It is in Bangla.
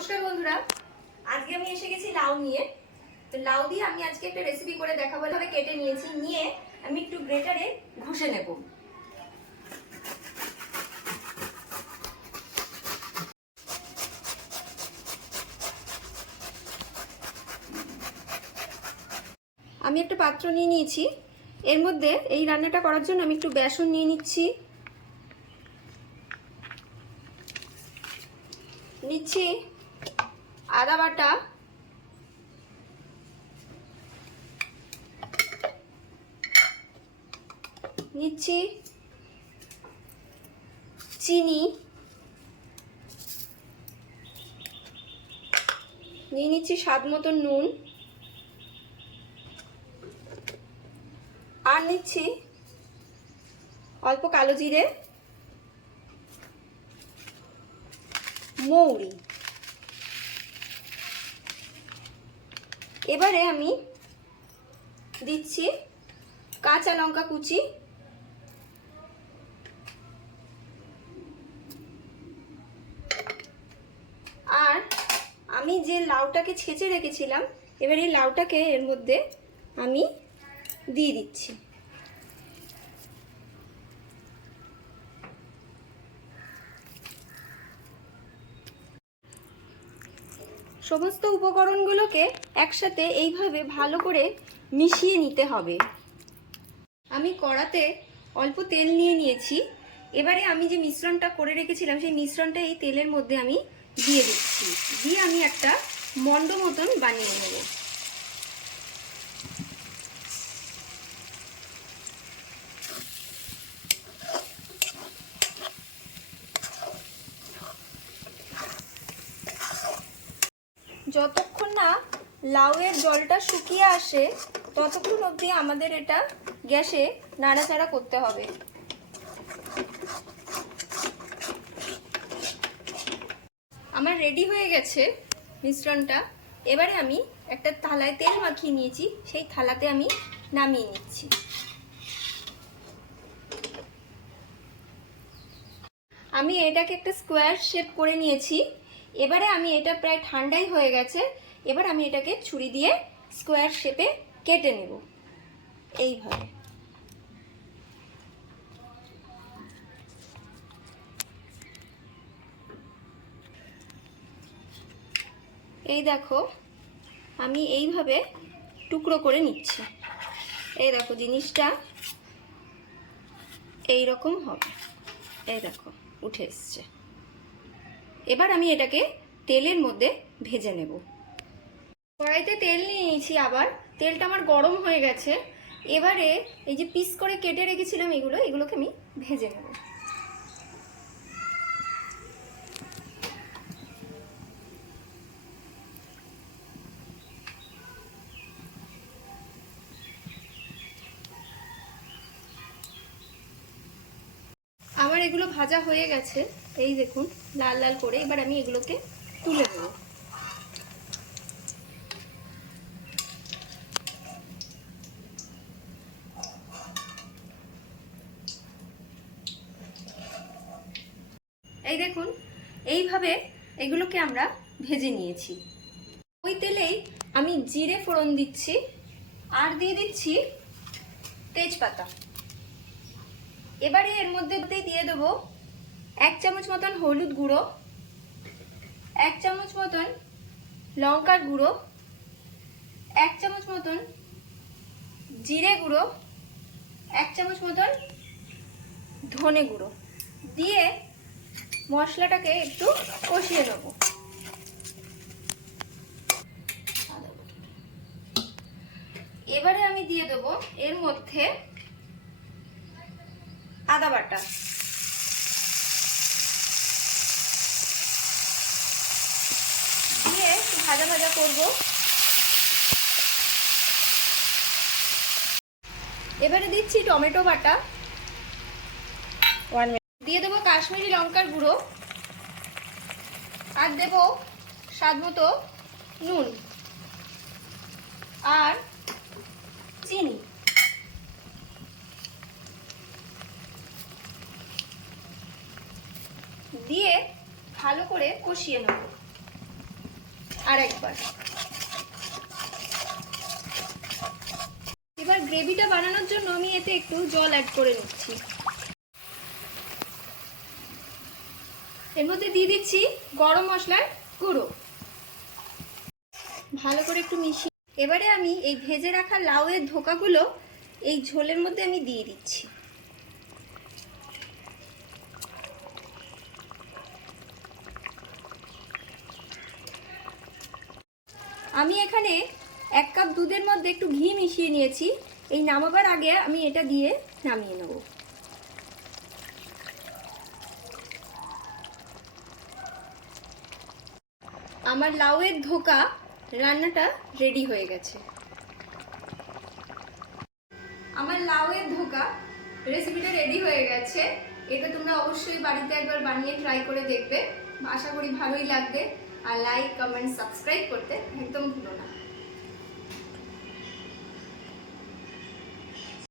নমস্কার বন্ধুরা। আজকে আমি এসে গেছি লাউ নিয়ে। তো লাউ দিয়ে আমি আজকে একটা রেসিপি করে দেখাবো। এভাবে কেটে নিয়েছি, নিয়ে আমি একটু গ্রেটারে ঘষে নেব। আমি একটা পাত্র নিয়ে নিয়েছি। এর মধ্যে এই রান্নাটা করার জন্য আমি একটু বেসন নিয়ে নিচ্ছি। নিচ্ছি। আদা বাটা। নিচ্ছি চিনি। নিয়ে নিচ্ছি স্বাদ মতন নুন। আর নিচ্ছি অল্প কালো জিরে। মৌরি। এবারে আমি দিচ্ছি কাঁচা লঙ্কা কুচি। আর আমি যে লাউটাকে ছেঁচে রেখেছিলাম, এবার এই লাউটাকে এর মধ্যে আমি দিয়ে দিচ্ছি। সমস্ত উপকরণগুলোকে একসাথে এইভাবে ভালো করে মিশিয়ে নিতে হবে। আমি কড়াতে অল্প তেল নিয়ে নিয়েছি। এবারে আমি যে মিশ্রণটা করে রেখেছিলাম, সেই মিশ্রণটা এই তেলের মধ্যে আমি দিয়ে দিচ্ছি। দিয়ে আমি একটা মন্ড মতন বানিয়ে নেব। যতক্ষণ না লাউয়ের জলটা শুকিয়ে আসে, ততক্ষণ অবধি আমাদের এটা গ্যাসে নাড়াচাড়া করতে হবে। আমার রেডি হয়ে গেছে মিশ্রণটা। এবারে আমি একটা থালায় তেল মাখিয়ে নিয়েছি, সেই থালাতে আমি নামিয়ে নিচ্ছি। আমি এটাকে একটা স্কোয়ার শেপ করে নিয়েছি। এবারে আমি এটা প্রায় ঠান্ডাই হয়ে গেছে। এবার আমি এটাকে ছুরি দিয়ে স্কোয়ার শেপে কেটে নেব। এইভাবে। এই দেখো, আমি এইভাবে টুকরো করে নিচ্ছি। এই দেখো, জিনিসটা এই রকম হবে। এই দেখো, উঠে এসছে। এবার আমি এটাকে তেলের মধ্যে ভেজে নেব। কড়াইতে তেল নিয়ে নিয়েছি আবার। তেলটা আমার গরম হয়ে গেছে। এবারে এই যে পিস করে কেটে রেখেছিলাম এগুলো, এগুলোকে আমি ভেজে নেব আমার এগুলো ভাজা হয়ে গেছে। এই দেখুন, লাল লাল করে এবার আমি এগুলোকে তুলে দেবো এই দেখুন, এইভাবে এগুলোকে আমরা ভেজে নিয়েছি। ওই তেলেই আমি জিরে ফোড়ন দিচ্ছি, আর দিয়ে দিচ্ছি তেজপাতা। এবারে এর মধ্যে দিয়ে দেবো এক চামচ মতন হলুদ গুঁড়ো, এক চামচ মতন লঙ্কার গুঁড়ো, এক চামচ মতন জিরে গুঁড়ো, এক চামচ মতন ধনে গুঁড়ো। দিয়ে মশলাটাকে একটু কষিয়ে নেব। এবারে আমি দিয়ে দেবো এর মধ্যে আদা বাটা। দিয়ে ভাজা ভাজা করব। এবারে দিচ্ছি টমেটো বাটা। দিয়ে দেবো কাশ্মীরি লঙ্কার গুঁড়ো। আর দেব স্বাদ মতো নুন আর চিনি দিয়ে ভালো করে কষিয়ে নেব। আর একবার। এবার গ্রেভিটা বানানোর জন্য আমি এতে একটু জল অ্যাড করে নিচ্ছি। এর মধ্যে দিয়ে দিচ্ছি গরম মশলার গুঁড়ো। ভালো করে একটু মিশিয়ে এবারে আমি এই ভেজে রাখা লাউয়ের ধোকাগুলো এই ঝোলের মধ্যে আমি দিয়ে দিচ্ছি। আমি এখানে এক কাপ দুধের মধ্যে একটু ঘি মিশিয়ে নিয়েছি। এই নামাবার আগে আমি এটা দিয়ে নামিয়ে নেব। আমার লাউয়ের ধোকা রান্নাটা রেডি হয়ে গেছে। আমার লাউয়ের ধোকা রেসিপিটা রেডি হয়ে গেছে। এটা তোমরা অবশ্যই বাড়িতে একবার বানিয়ে ট্রাই করে দেখবে। আশা করি ভালোই লাগবে। আর লাইক কমেন্ট সাবস্ক্রাইব করতে একদম ভুলো না।